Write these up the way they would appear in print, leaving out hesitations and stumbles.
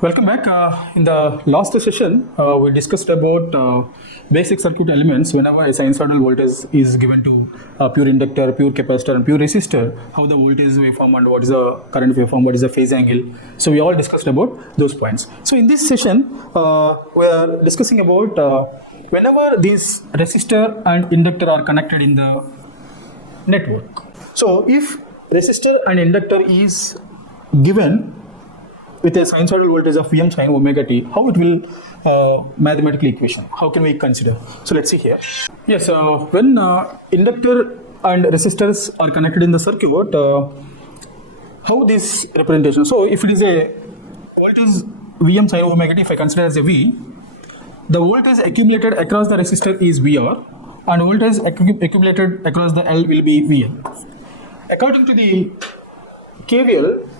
Welcome back. In the last session, we discussed about basic circuit elements whenever a sinusoidal voltage is given to a pure inductor, pure capacitor and pure resistor, how the voltage waveform and what is the current waveform, what is the phase angle. So we all discussed about those points. So in this session, we are discussing about whenever these resistor and inductor are connected in the network. So if resistor and inductor is given with a sinusoidal voltage of Vm sin omega t, how it will mathematical equation, how can we consider? So let's see here. Yes, when inductor and resistors are connected in the circuit, how this representation? So if it is a voltage Vm sin omega t, if I consider as a V, the voltage accumulated across the resistor is Vr and voltage accumulated across the L will be Vl. According to the KVL,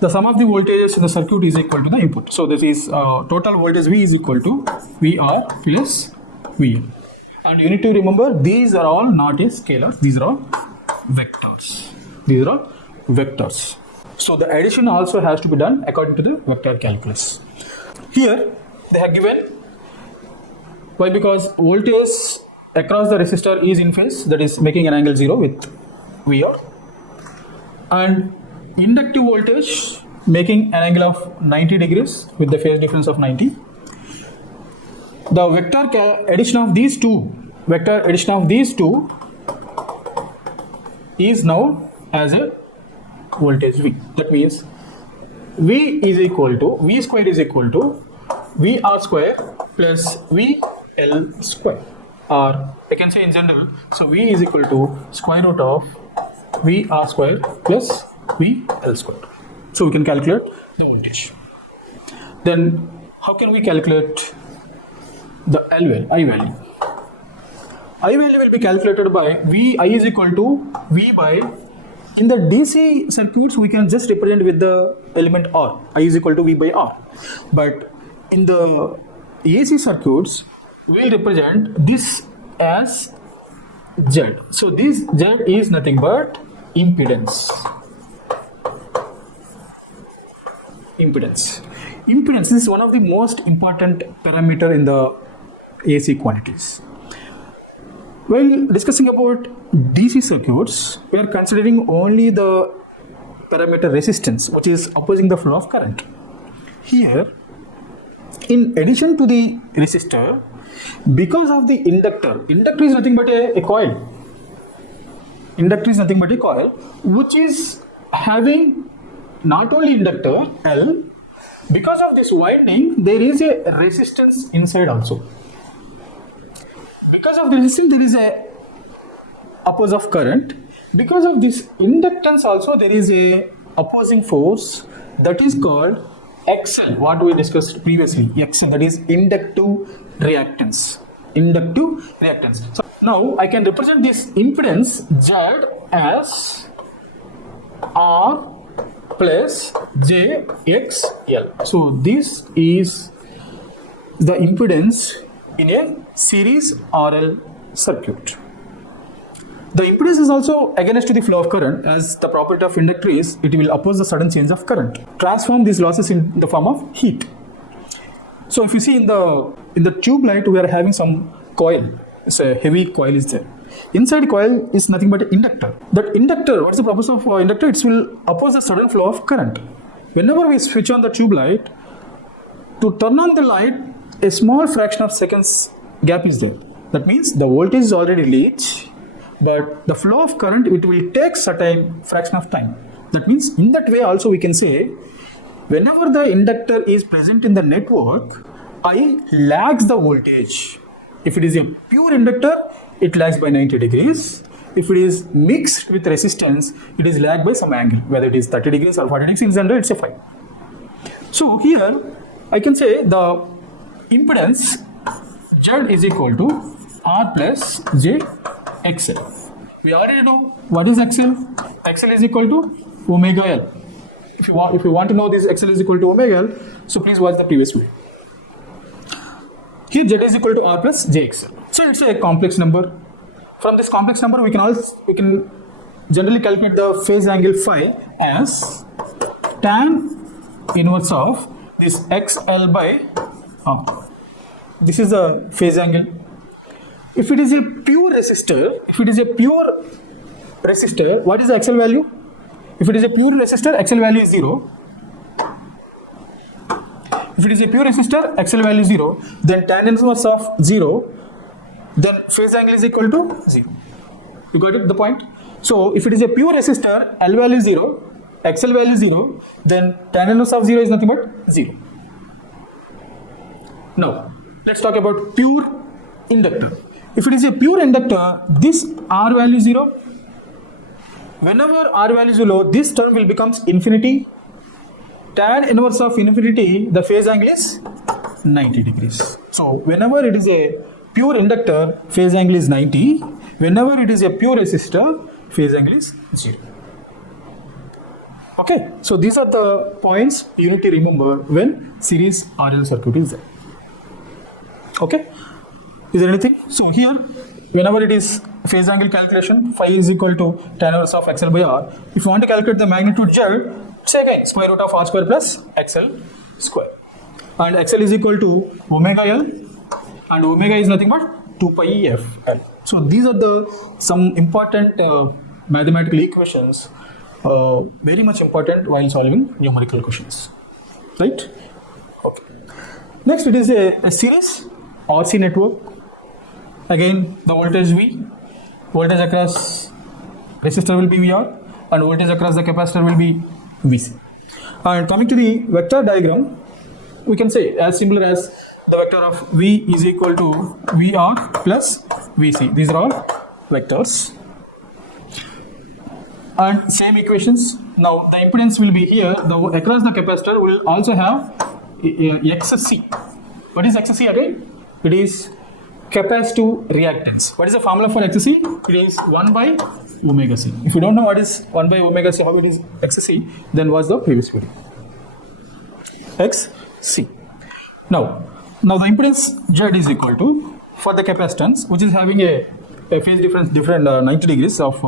the sum of the voltages in the circuit is equal to the input. So this is total voltage V is equal to VR plus VL. And you need to remember these are all not a scalar, these are all vectors. These are all vectors. So the addition also has to be done according to the vector calculus. Here they have given, why? Because voltage across the resistor is in phase, that is making an angle 0 with VR, and inductive voltage making an angle of 90 degrees with the phase difference of 90. The vector addition of these two is now as a voltage V. That means V square is equal to VR square plus VL square, or I can say in general, so V is equal to square root of VR square plus VL square. So we can calculate the voltage. Then how can we calculate the I value? I value will be calculated by I is equal to V by, in the DC circuits we can just represent with the element R. I is equal to V by R. But in the AC circuits we will represent this as Z. So this Z is nothing but impedance. Impedance is one of the most important parameter in the AC quantities. While discussing about DC circuits, we are considering only the parameter resistance, which is opposing the flow of current. Here, in addition to the resistor, because of the inductor is nothing but a coil. Inductor is nothing but a coil, which is having not only inductor L, because of this winding there is a resistance inside also. Because of the resistance there is a oppose of current. Because of this inductance also there is a opposing force, that is called XL, what we discussed previously. XL, that is inductive reactance. So now I can represent this impedance Z as R plus JXL. So this is the impedance in a series RL circuit. The impedance is also against to the flow of current, as the property of inductor is it will oppose the sudden change of current, transform these losses in the form of heat. So if you see in the tube light we are having some coil, it's a heavy coil is there. Inside coil is nothing but inductor. That inductor, what is the purpose of inductor? It will oppose the sudden flow of current. Whenever we switch on the tube light, to turn on the light, a small fraction of seconds gap is there. That means the voltage is already reached, but the flow of current, it will take certain fraction of time. That means in that way also we can say, whenever the inductor is present in the network, I lags the voltage. If it is a pure inductor, it lags by 90 degrees. If it is mixed with resistance, it is lagged by some angle, whether it is 30 degrees or 40 degrees, in general it's a 5. So here I can say the impedance Z is equal to R plus J XL. We already know what is XL. XL is equal to omega L. if you want to know this XL is equal to omega L, so please watch the previous video. Here Z is equal to R plus JXL. So it's a complex number. From this complex number, we can generally calculate the phase angle phi as tan inverse of this XL by R. This is the phase angle. If it is a pure resistor, what is the XL value? If it is a pure resistor, XL value is 0. If it is a pure resistor, XL value is 0. Then tan inverse of 0, then phase angle is equal to 0. You got it, the point? So if it is a pure resistor, L value is 0, XL value is 0, then tan inverse of 0 is nothing but 0. Now, let's talk about pure inductor. If it is a pure inductor, this R value is 0. Whenever R value is low, this term will become infinity. Tan inverse of infinity, the phase angle is 90 degrees. So whenever it is a pure inductor, phase angle is 90. Whenever it is a pure resistor, phase angle is 0. Okay, so these are the points you need to remember when series RL circuit is there. Okay, is there anything? So here, whenever it is phase angle calculation, phi is equal to tan inverse of XL by R. If you want to calculate the magnitude Z, say again square root of R square plus XL square. And XL is equal to omega L, and omega is nothing but 2 pi FL. So these are some important mathematical equations, very much important while solving numerical questions, right? Okay. Next, it is a series RC network. Again, the voltage V, voltage across resistor will be VR, and voltage across the capacitor will be VC. And coming to the vector diagram, we can say as similar as the vector of V is equal to VR plus VC. These are all vectors. And same equations. Now the impedance will be here. Across the capacitor will also have XC. What is XC again? It is capacitive reactance. What is the formula for XC? It is 1 by omega C. If you don't know what is 1 by omega C, how it is XC, then watch the previous video. XC. Now the impedance Z is equal to, for the capacitance, which is having a phase difference different 90 degrees of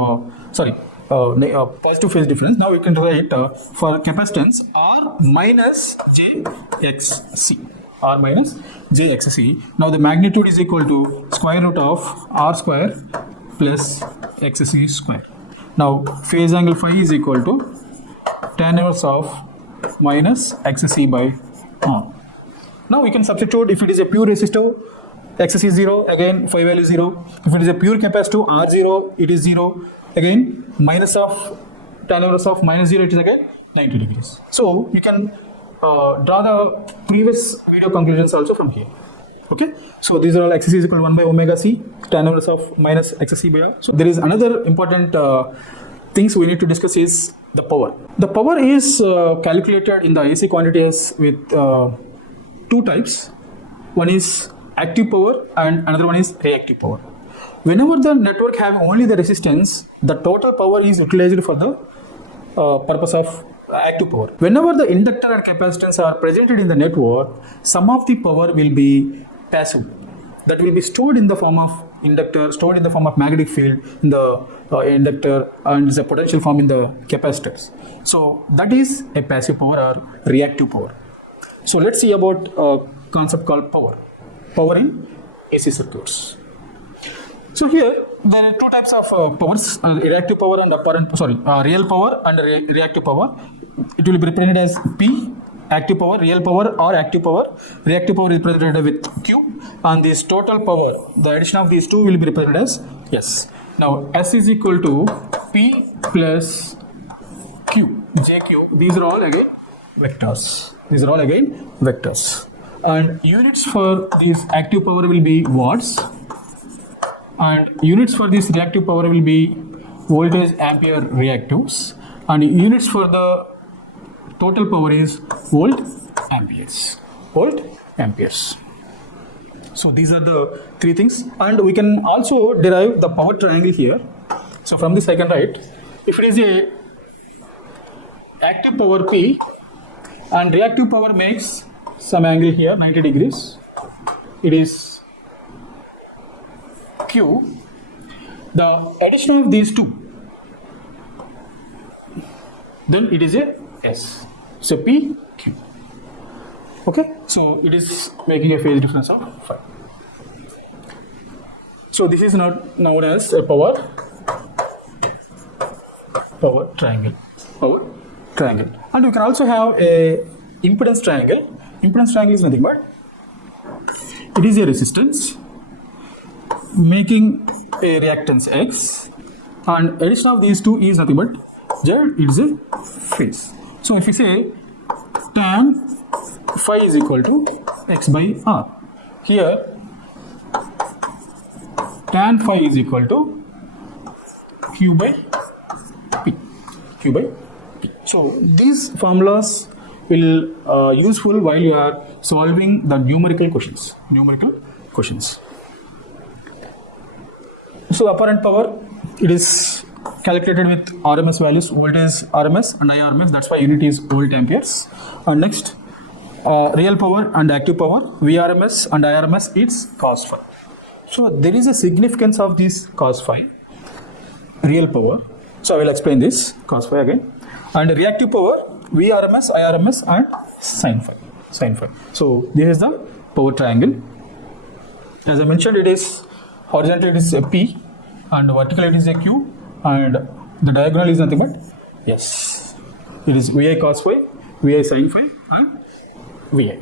positive phase difference. Now we can write for capacitance R minus JXC. R minus JXC. Now the magnitude is equal to square root of R square plus XC square. Now phase angle phi is equal to tan inverse of minus XC by R. Now we can substitute. If it is a pure resistor, XC is 0, again phi value is 0. If it is a pure capacitor, R0, it is 0. Again minus of tan inverse of minus 0, it is again 90 degrees. So you can draw the previous video conclusions also from here. Okay, so these are all XC is equal to 1 by omega C, tan inverse of minus XC by R. So there is another important things we need to discuss is the power. The power is calculated in the AC quantities with two types. One is active power and another one is reactive power. Whenever the network have only the resistance, the total power is utilized for the purpose of active power. Whenever the inductor and capacitance are presented in the network, some of the power will be passive. That will be stored in the form of inductor, stored in the form of magnetic field in the inductor, and the potential form in the capacitors. So that is a passive power or reactive power. So let's see about a concept called power. Power in AC circuits. So here there are two types of powers: reactive power and real power and reactive power. It will be represented as P, active power, real power, or active power. Reactive power is represented with Q, and this total power, the addition of these two, will be represented as S. Now S is equal to P plus Q, JQ. These are all again vectors. And units for this active power will be watts, and units for this reactive power will be voltage ampere reactives, and units for the total power is volt amperes. So these are the three things, and we can also derive the power triangle here. So from this I can write, if it is a active power P and reactive power makes some angle here 90 degrees. It is Q. The addition of these two, then it is a S. So P, Q. Okay, so it is making a phase difference of phi. So this is not known as a power triangle. And you can also have a impedance triangle. Impedance triangle is nothing but it is a resistance making a reactance X, and addition of these two is nothing but Z. It is a phase. So if we say tan phi is equal to X by R, here tan phi is equal to Q by P. So these formulas will useful while you are solving the numerical questions. So apparent power, it is calculated with RMS values, voltage RMS and IRMS. That's why unit is volt amperes. And next, real power and active power, VRMS and IRMS, it's cos phi. So there is a significance of this cos phi, real power. So I will explain this cos phi again. And reactive power, VRMS, IRMS and sin phi. So this is the power triangle. As I mentioned, it is horizontal, it is a P, and vertical it is a Q, and the diagonal is nothing but yes, it is VI cos phi, VI sin phi and VI.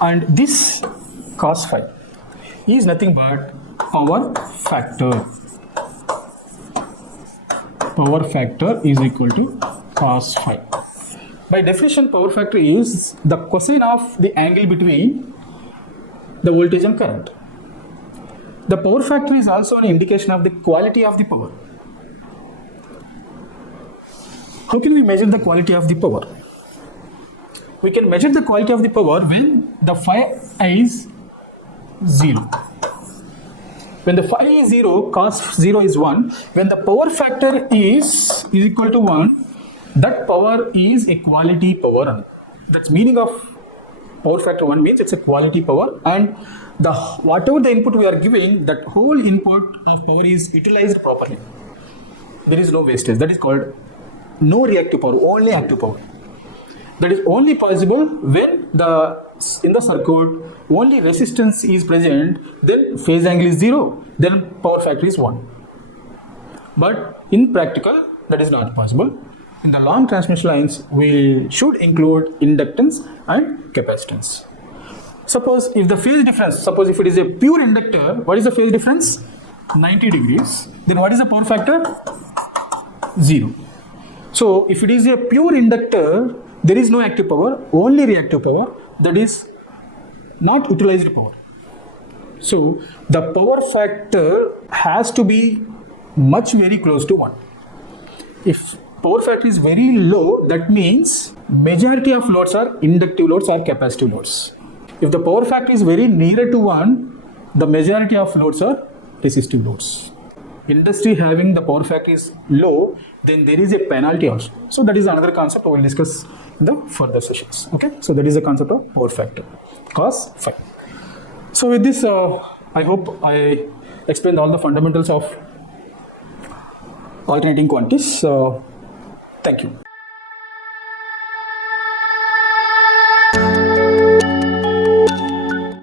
And this cos phi is nothing but power factor. Power factor is equal to cos phi. By definition, power factor is the cosine of the angle between the voltage and current. The power factor is also an indication of the quality of the power. How can we measure the quality of the power? We can measure the quality of the power when the phi is 0. When the phi is 0, cos 0 is 1. When the power factor is equal to 1, that power is a quality power. That's meaning of power factor 1 means it's a quality power, and whatever the input we are giving, that whole input of power is utilized properly. There is no wastage. That is called no reactive power, only active power. That is only possible when in the circuit only resistance is present, then phase angle is 0, then power factor is 1. But in practical, that is not possible. In the long transmission lines, we should include inductance and capacitance. Suppose if the phase difference, suppose if it is a pure inductor, what is the phase difference? 90 degrees. Then what is the power factor? 0. So if it is a pure inductor, there is no active power, only reactive power, that is not utilized power. So the power factor has to be very close to 1. If power factor is very low, that means majority of loads are inductive loads or capacitive loads. If the power factor is very nearer to 1, the majority of loads are resistive loads. Industry having the power factor is low, then there is a penalty also. So that is another concept we will discuss in the further sessions. Okay, so that is the concept of power factor, cos phi. So with this, I hope I explained all the fundamentals of alternating quantities. Thank you.